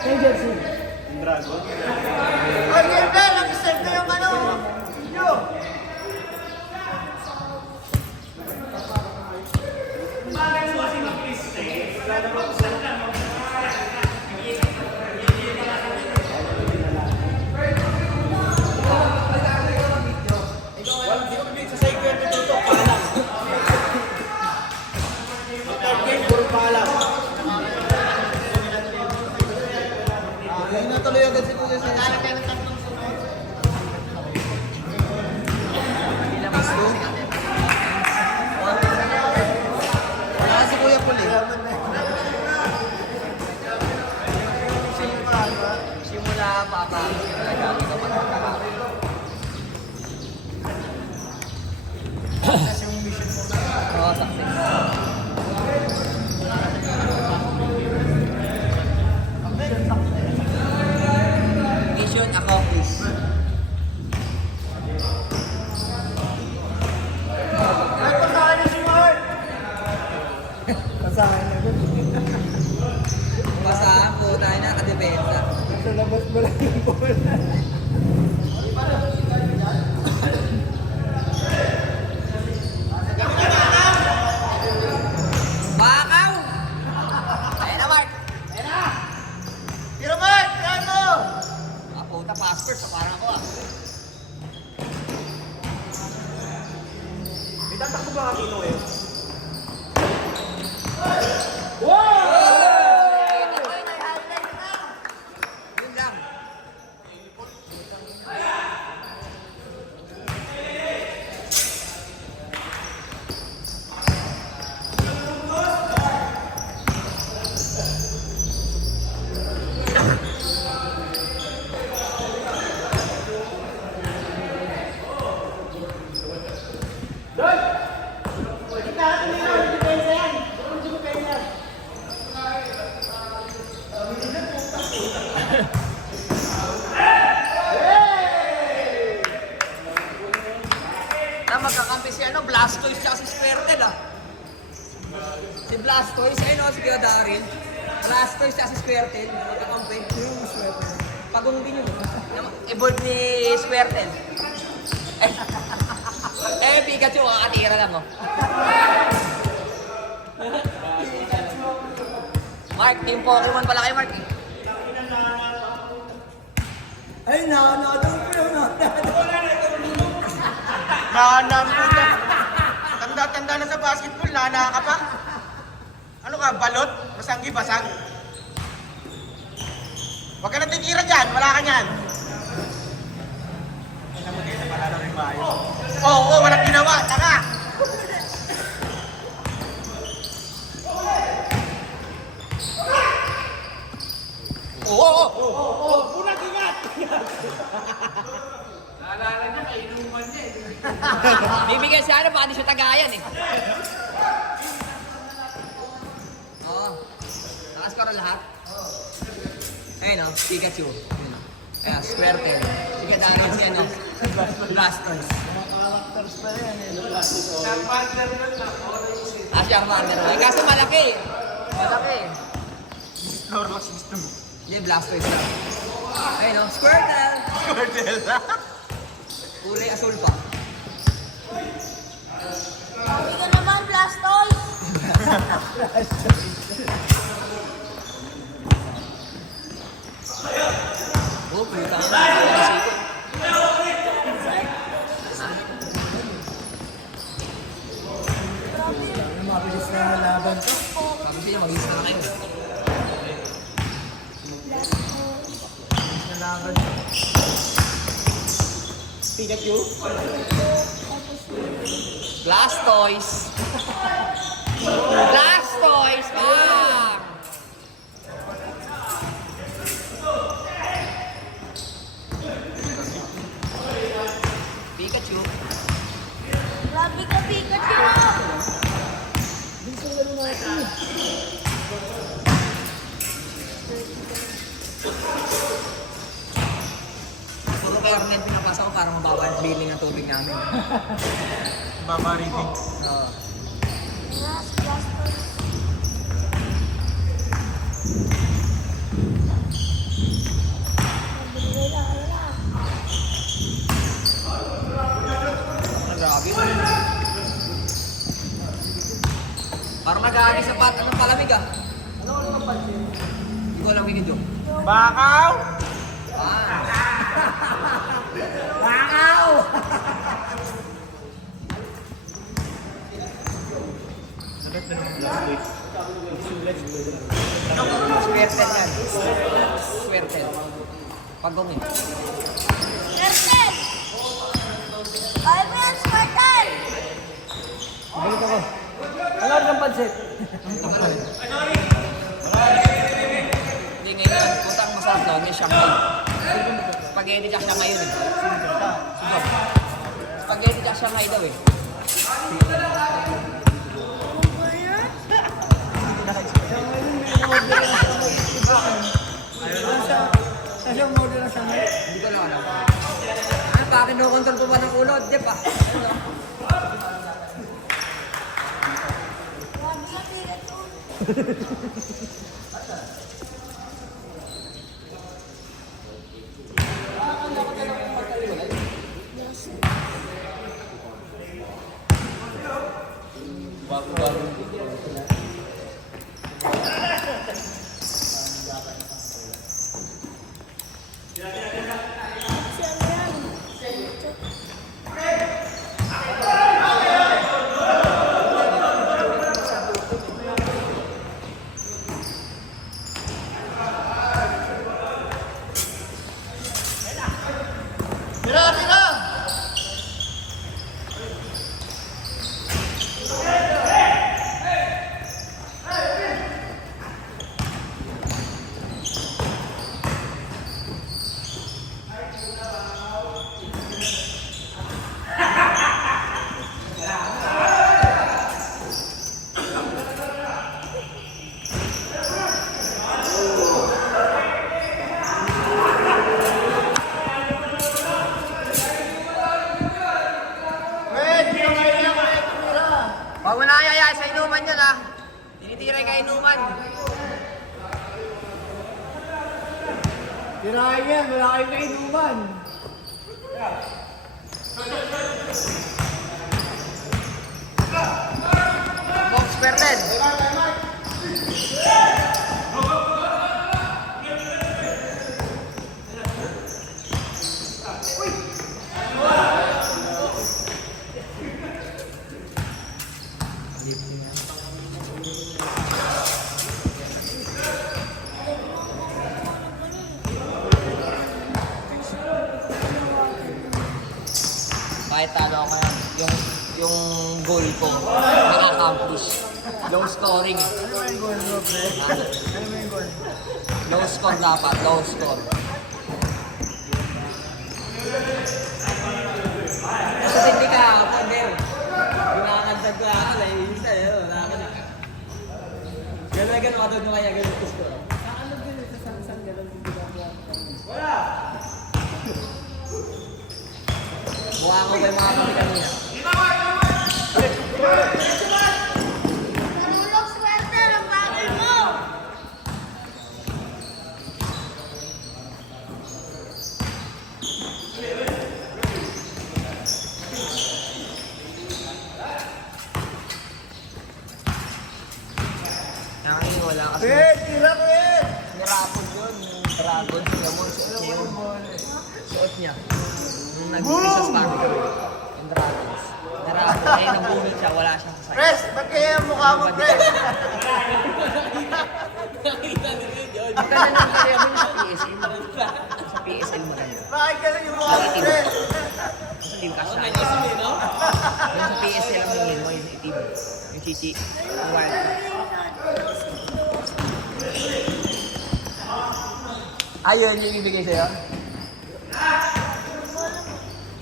Kay Jersey. Dragon. Ay, Gilbert! Nag-serve na yung ano! Yo! Ay, natuloy agad si Kuya sa Kaya tayo ng tatlong sunod. Wala si Kuya Puli. Simula pa ba? Lagi ka magkakaroon. Oo, success. Mission accomplished. Ay, pasahan niyo si Mark! Pasahan na agad. Basahan po tayo nakadepensa. Sa labas mo lang yung bola. Bakaw! Ayun na, Mark! Tira Mark! Tirahan mo! Ah, puta, passport sa parang ako ah. May tatakbo ba Aquino ngayon? Yun lang. Na magkakampi si ano, Blastoise tsaka si Squirtle ah. Si Blastoise, ayun o, si Kuya Daryl. Blastoise tsaka si Squirtle, magkakampi. Yung sweater. Pagong din yun. I-board ni Squirtle. Pikachu, kakatira lang oh. Mark, team Pokemon pala kayo, Mark eh. Ay, nanadol ko yung nanadol. Nanam po na. Tanda-tanda na sa basketball, nana ka pa. Ano ka, balot? Masanggi basag? Huwag ka na titira dyan, wala ka niyan. Oo, walang ginawa, tanga! Oo! Punag ingat! Bibigyan siya ano, baka di siya tagayan eh. Oo. Nakaskoro lahat? Ayun o, Pikachu. Ayun o. Ayan, Squirtle. Sige, dahil si ano, Blastoise. Characters pa yan eh. Ah, Charmander. Ay, kaso malaki eh. Malaki eh. Normal system. Hindi, Blastoise lang. Ayun o, Squirtle. Cordel. Kulay asul pa. Sabi ka naman, Blastoise! Oh, puta. Nasiko. Mabilis na yung laban to. Sabi siya, mag-is na kayo. Mabilis na laban to. Pikachu? Blastoise. Blastoise! Bang! Pikachu. Grabe ka, Pikachu! Dito na rin natin. Puro permanent pinapasa ko para mababa ang billing ng tubig namin. Baba reading. Oo. nag-aari sa bata ng palamig ah. Ano ko naman pansin? Hindi ko alam video. Bakaw! Wow! Swertel yan. Swertel. Pagong eh. Swertel! Ay, mo yan, Swertel! Balik ako. Wala kang pansit. Hindi ngayon, putang masarap daw, may Shanghai. Spaghetti jack Shanghai yun eh. Sugod. Spaghetti jack Shanghai daw eh. Kasi ang model na siya. Hindi ko lang alam. Ano ba, kinukontrol po ba ng ulo? Di ba? Ano? Huwag mo na ayaya sa inuman yun ah. Tinitiray ka inuman. Tirahin yan, wala kayong kainuman. Box Swertel. Kahit talo ako ngayon, yung goal ko, na-accomplish. Low scoring. Ano ba yung goal mo, pre? Ano ba yung goal? Low score dapat, low score. Kasi hindi ka, pag kumakantad ko ako, naiinis na yun, nakakanta. Gano'n katawag mo kaya, gano'n gusto ko. Mukha ko ba yung mga kami kanina? Tulog, Swertel! Ang bagay mo! Nakakiniwala kasi. Tira ko yan! Nirapon yun, yung dragon, yung mo, suot niya yun. Suot niya. Nung nag-uwi sa Spanish, yung dragons. Nirapon, eh, nabunod siya, wala siyang sasakyan. Pres, ba't kaya ang mukha mo, Pres? Ang ganda ng kaya mo sa PSL. Sa PSL maganda. Bakit ganun yung mukha mo, Pres? Sa team cash na. Yung sa PSL ang hingin mo, yung itim. Yung chichi. Yung wild. Ayun, yung ibigay sa'yo.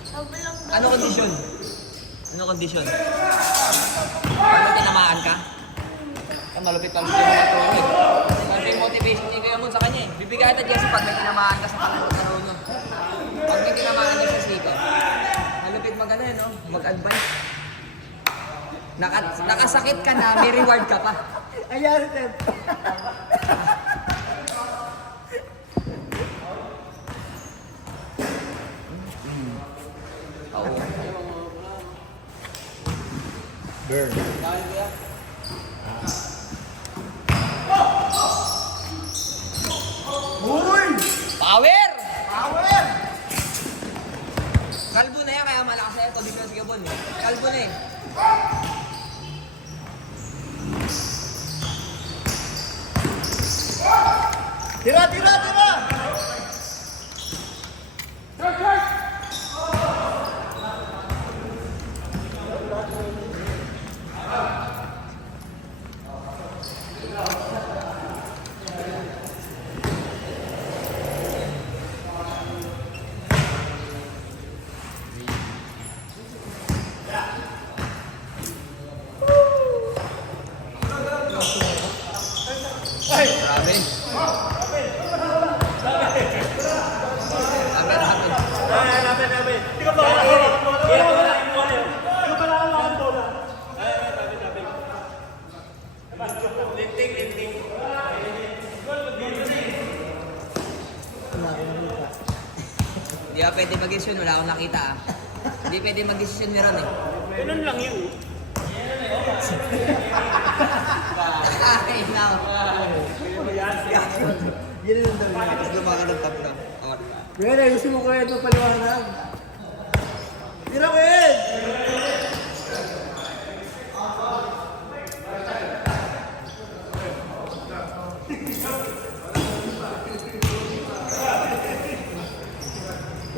Sobrang Ano kondisyon? Ano kondisyon? Pag may tinamaan ka? Ay, malupit pa rin yung mga tuwing. Ano yung motivation niya kayo mo sa kanya eh. Bibigay ata Jesse pag may tinamaan ka sa kalaro nyo. Pag may tinamaan niya sa sika. Malupit magana no? Mag-advise. Nakasakit ka na, may reward ka pa. Ayan, Ted. Oo. Burn. yun. Kalbo na eh. Tira, tira, tira! Grabe. Grabe. Hindi ko pa hawakan bola. Hindi ko pa hawakan bola. Linting. Hindi ka pwede mag-desisyon, wala akong nakita ah. Hindi pwede mag-desisyon ni Ron eh. Ganun lang yun. Ay, now. Yan lang daw yun. Tapos lumaka ng top na. Okay. Kuya, ayusin mo kuya ito paliwanag. Tira ko yun!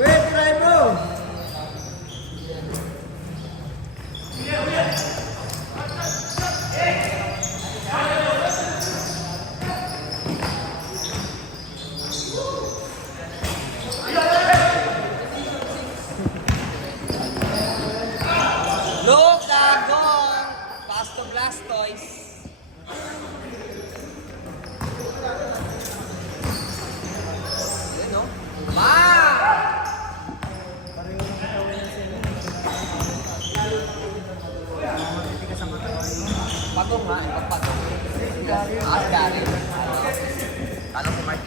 Kuya, tirahin mo! Look, Dagong! Pass to Blastoise. Yun, no? Ma! Patong nga, ipagpatong. Gary. Tanong si Mark.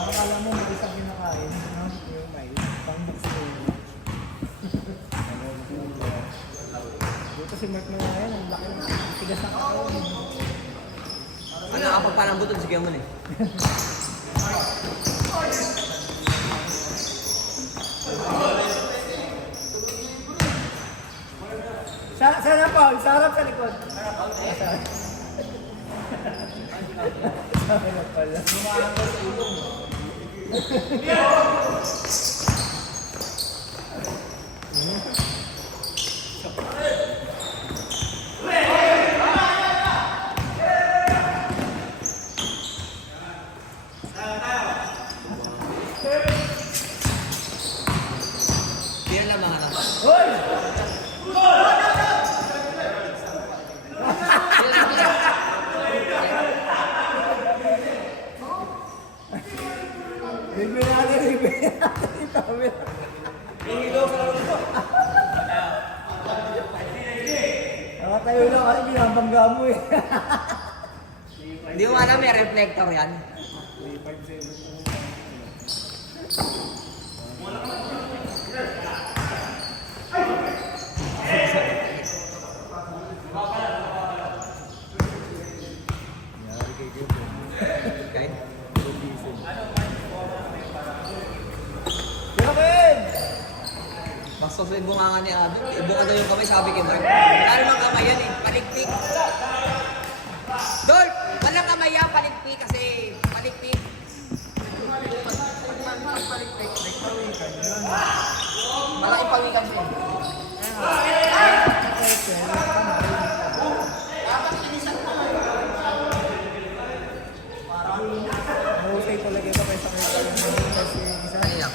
Akala mo may isang kinakain, no? Yung may pang-box ko yun. Dito si Mark na ngayon, ang laki ng tigas ng katawan. Ano, nakapagpalambuton si Kiamon eh. Sana Paul, sa harap sa likod. Sabi na pala. Clear lang mga nasa. Hoy! Bigyan natin, bigyan natin. Sabi na. Hihilo ka lang ito. Nakatayo lang kasi binabangga mo eh. Hindi mo alam, may reflector yan. Okay. Kevin! Bastos na yung bunganga ni Abel. Ibunga daw yung kamay, sabi kay Mark. Wala namang kamay yan eh, palikpik. Dolph! Walang kamay yan, palikpik kasi palikpik. Malaking pawikan siya. Mahusay talaga ito kaysa kayo kasi isa. Ano yan?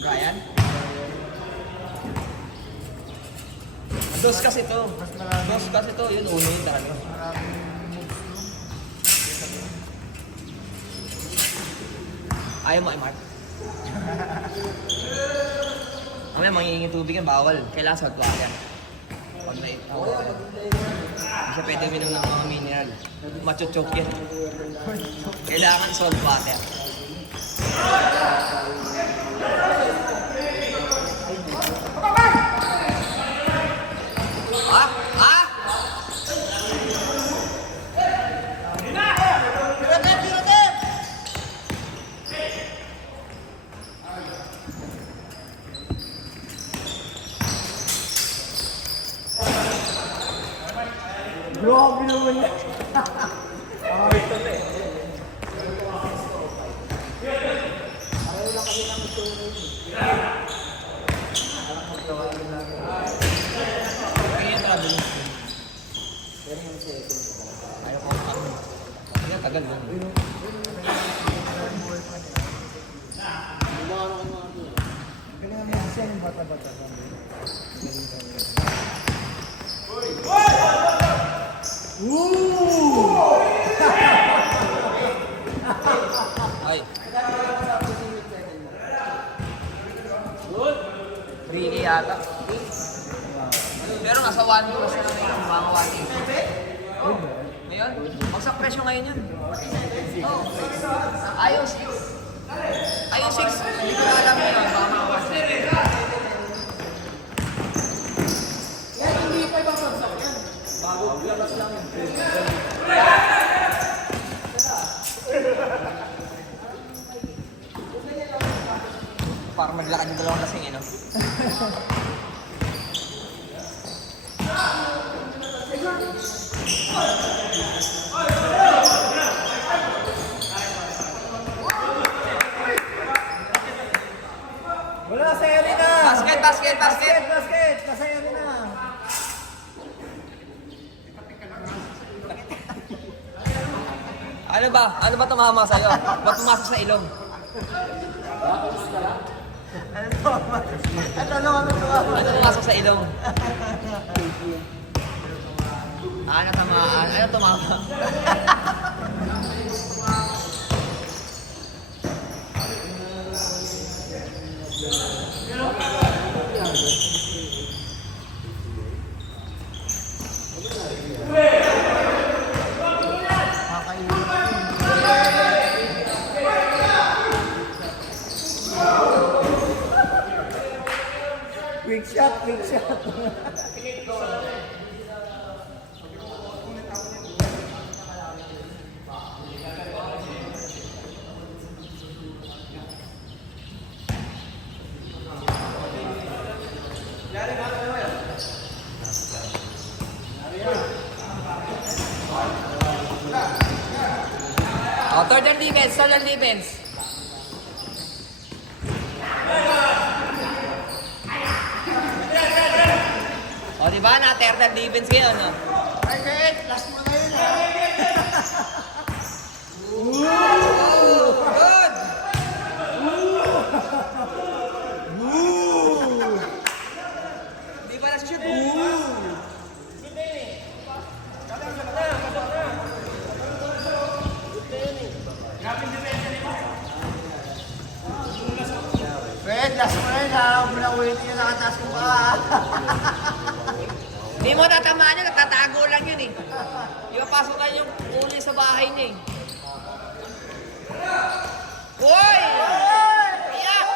Brian? Dos kasi to. Dos kasi to. Yun, uno yun talaga. Ayaw mo kay Mark? Mamaya mangingi tubig yan, bawal. Kailangan salt water. Pag na ito. Hindi siya pwede minom ng mga mineral. Machuchok yan. Kailangan salt water. Ah! Ah! Pirotem! Pirotem! Grabe naman yan. Kaya yung travel. Ayaw ko ako. Kaya tagal lang. Kaya naman siya yung bata-bata. Ay. Ricky yata. Pero nasa 1-2 kasi na ngayon, mga 1-8. Ngayon? Magsak presyo ngayon yun. Oh. Ayaw 6. Ayaw 6. Hindi ko na alam yun. Baka mga 1-7. Parang maglakad yung dalawang lasing, no? Wala, saya rin na! Basket, basket, basket! Basket! Masaya rin na! Ano ba? Ano ba tumama sa'yo? Ba't pumasok sa ilong? Ano pumasok sa ilong? Ano tamaan? Ano tumama? Quick shot, quick shot. Oh, third and defense, third and defense. O, diba? Na-third and defense ngayon, no? Ay, Kate! Last mo na yun, ha? Good! Di ba na-shoot? Fred, last mo na yun, ha? Huwag mo na ulitin yung nakataas ko pa. Hindi mo tatamaan yun, nagtatago lang yun eh. Di ba pasukan yung uli sa bahay niya eh. Uy! Iyak!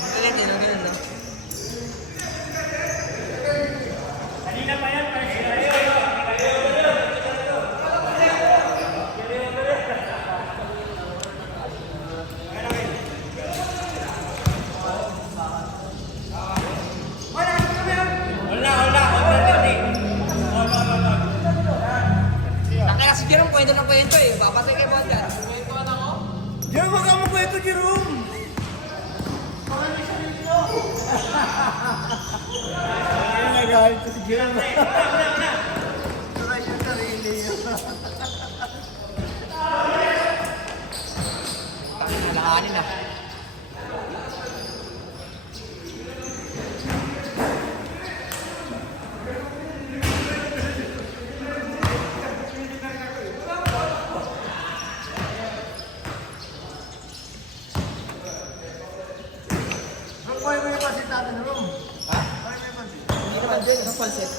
Galit yun, ganun no? Kanina pa yan, first try. Nakaya si Jerome, kwento ng kwento eh. Papasay kay Bondan. Jerome, wag ka mo kwento, Jerome! Ay, nagalit ko si Jerome. Try yung sarili niya. Nakahanin na. Kumain mo yung pansit natin, Jerome. Ha? Kumain mo yung pansit. Hindi naman din. Anong pansit?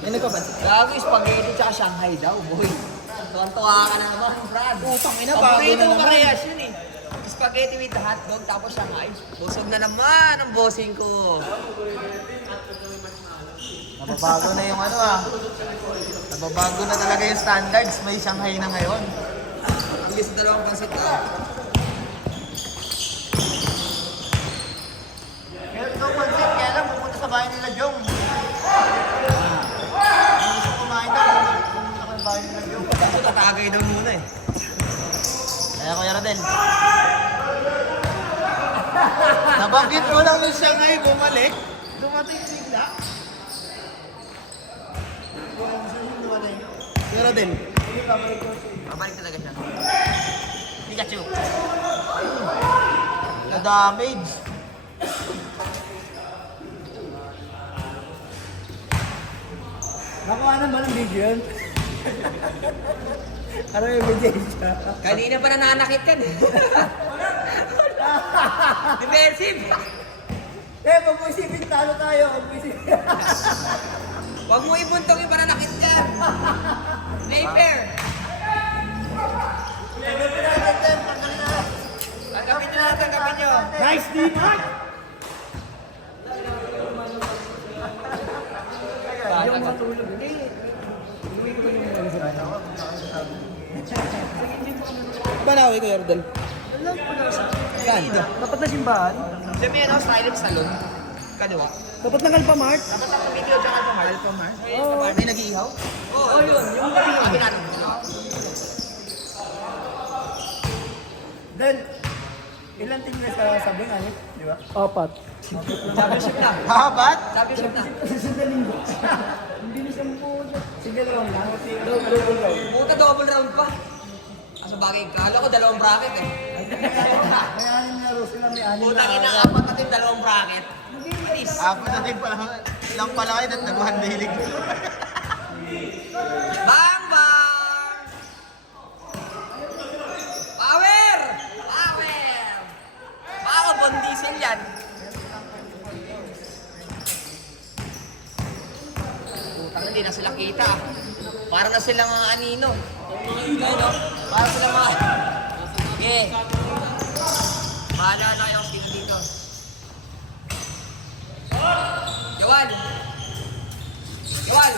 May nagpapansit. Gago, spaghetti tsaka Shanghai daw, boy. Tuwan-tuwa ka na naman, Brad. Utang ina, bago Paborito na mo naman. parehas yun eh. Spaghetti with hotdog, tapos Shanghai. Busog na naman ang bossing ko. Nababago na yung ano ah. Nababago na talaga yung standards. May Shanghai na ngayon. Ang gusto dalawang pansit ko. bahay nila Jong. Ang gusto kumain daw, pumunta ka ng bahay nila Jong. Tatagay daw muna eh. Kaya Kuya Rodel. Nabanggit mo lang siya ngayon, bumalik. Dumating sigla. Pero din. Mabalik talaga siya. Pikachu. Na-damage. Nakuha na ba ng video yun? Ano yung ebidensya? Kanina pa nananakit ka eh. Defensive. Huwag mo isipin talo tayo. Huwag mo isipin. Huwag mo ibuntong yung pananakit niya. Sniper. Tanggapin nyo lang, tanggapin nyo. Nice, D-Mark! Yung matulog. Banawi ko, Yardel. Yan. Dapat na simbahan. Dami ano, silent salon. Kaliwa. Dapat na Alphamart. Dapat ang video dyan Alphamart. Alphamart? Oo. May nag-iihaw? Oo, yun. Yung sabi natin. Then, ilan team na sa sabing, anit? Di ba? Apat. Championship na. Habat? Championship na. Sa linggo. Hindi na siya mo. Single round lang. Double round. Puta, double round pa. Sa bagay, kala ko dalawang bracket eh. May anim na row sila, may anim Putang na. ina, apat na yung dalawang bracket. Please. Apo na din pala. Lang pala kayo at nagmahandilig. Bang bang! Power! Power! Baka bondisin yan. Putang hindi na sila kita. Para na silang mga anino. Ano? Para silang mga... Sige. Bahala na kayo sino dito. Jawan! Jawan!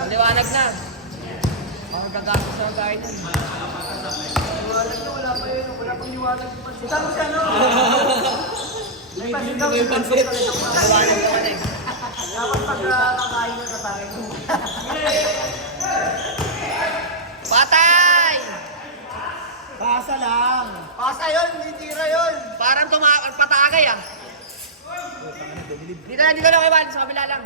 Maliwanag na. Ang gagastos na tayo nun. Kita mo siya, no? Hindi ko yung pansit. Maliwanag naman eh. Dapat pag kakain na tatangin mo. Patay! Pasa lang. Pasa yun, hindi tira yun. Parang patagay ah. Dito lang Iwan, sa kabila lang.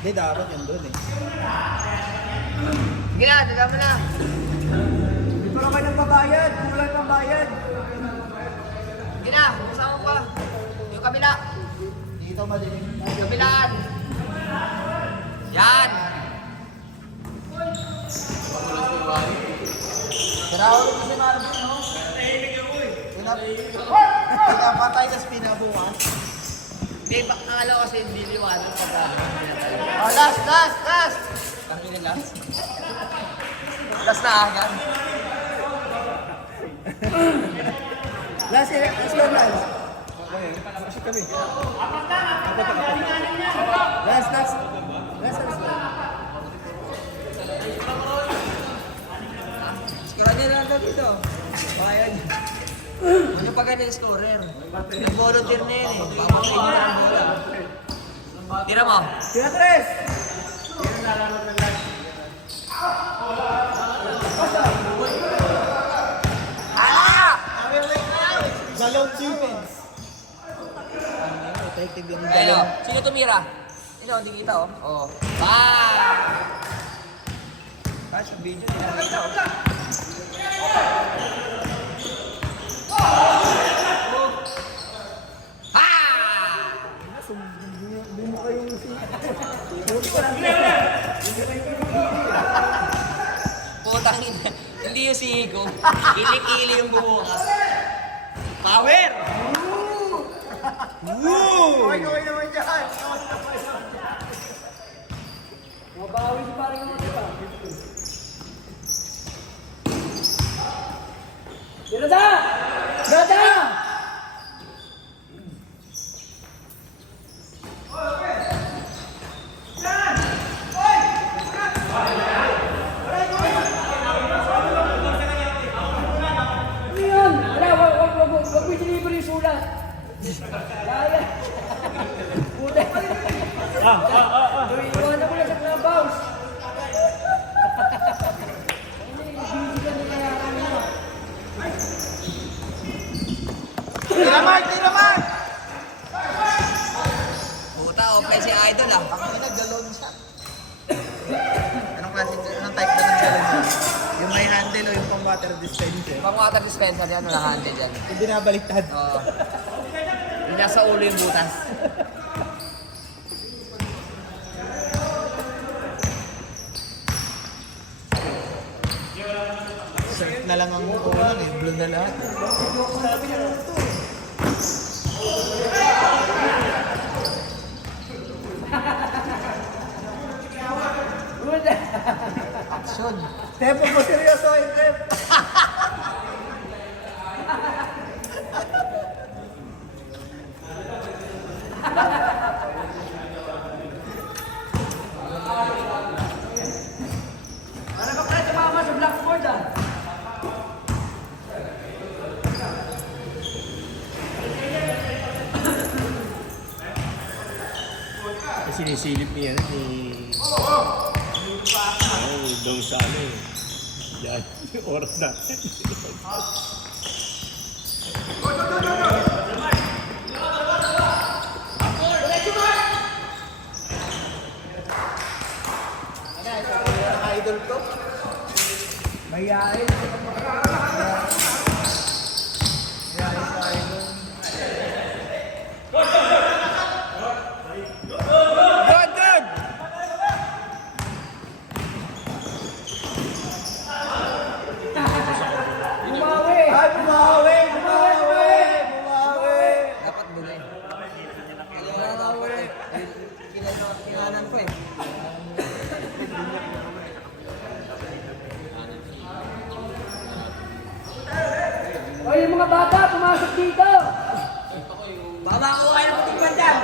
Hindi, dapat yun doon eh. Sige na, dito mo na. Dito ka ba nang babayad? Kulang ng bayad. Sige na, kasama pa. Yung kabila. Dito madilim. Kabilaan. Yan. Karawin ko si Marvin, no? Pinapatay, tapos pinabukas. Hindi, akala ko kasi hindi liwanag pagka. Oh, last! Kami na last. Last na agad. Last year, last. Last. Skora niya lang dito. Bayan. Ano pa ganyan scorer? Nag-volunteer na yun eh. Papakain niya ng bola. Tira mo. Tira, Tres! Galong defense. Effective yung Ayun, sino tumira? Ino, hindi kita oh. Oh. Bang! Sa video, hindi na kita oh. Ha! Hindi mo kayong Putang ina. Hindi yung si Higo. Ilik-ili yung bumukas. Power! Okay naman dyan. mabawi si parang mga diba? Gada! Patay si Idol ah. Ako na galon siya. Anong type na ng galon mo? Yung may handle o yung pang water dispenser? Pang water dispenser yan, wala handle yan. Yung binabaliktad. Oo. Yung nasa ulo yung butas. Surf na lang ang kulang eh. Blue na lahat. Action. Tempo mo seryoso, Tempo. Sinisilip niya ni... Doon sa ano eh. Yan, oras natin. Idol ko. Mayayain. Bumawi! Ay, bumawi! Bumawi! Bumawi! Dapat doon eh. Kaya dapat eh. Kinanan ko eh. Hoy, yung mga bata, pumasok dito! Baba ko kayo ng putikpan dyan!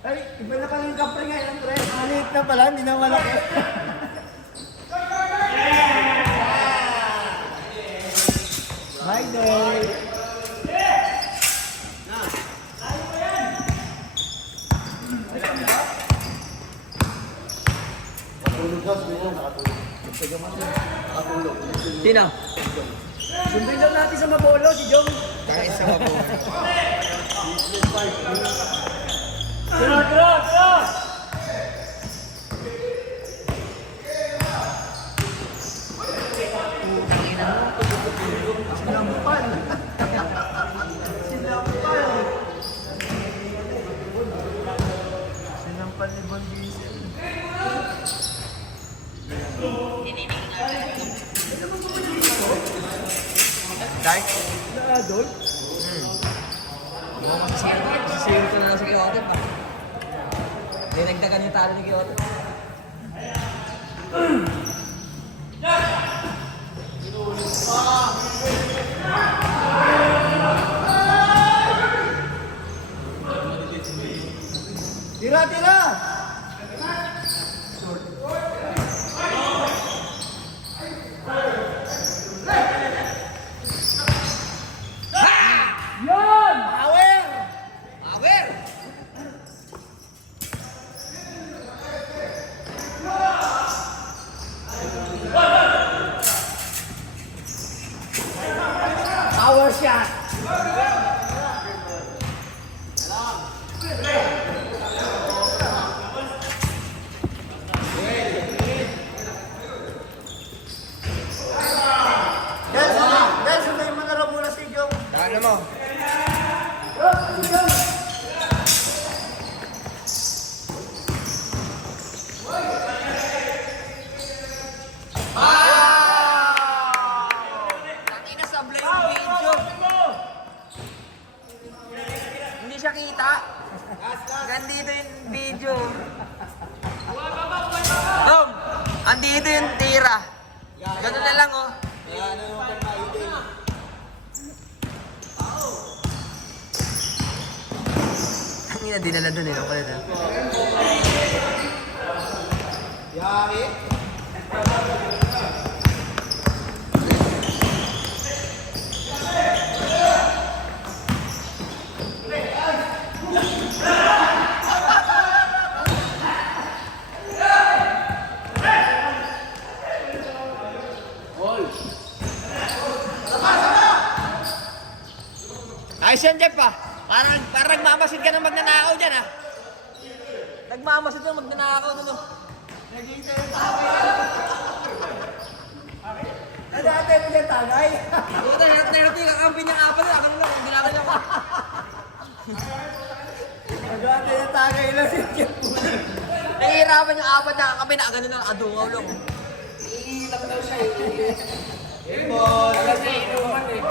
Ay, iba na pala yung kapre ngayon, pre. Maliit na pala, hindi na malaki. My day! Sino? Sundin daw natin sa Mabolo, si Jong. Kahit sa mabo. Sinampal. Sinampal ni Bon Diesel. Dark. Adol? Sisihil ko na lang si Kyoto pa. Dinagdagan yung talo ni Kyoto. Tira, tira! Yon! Power! Power! Power shot! Guys, sundayin mo na lang muna si Jong. Ano mo? Tangina sablay yung video. Hindi siya kita. Andito yung video. Tom, andito yung tira. Ganun na lang oh. Tangina, dinala dun eh. Kulit ah. Yari. Ayos yan, Jeff ah. Parang nagmamasid ka ng magnanakaw dyan, ha? Nagmamasid ng magnanakaw na, no? Ano ate mo dyan tagay? Puta, natin yung kakampi niyang apat na. Akala lang, ginagawa niya ko. Ano ate yung tagay lang si Jeff po. Nahihirapan yung apat na kakampi na ganun ang adungaw lang. Iilang daw siya eh. Eh, boss. Kasi inuman eh.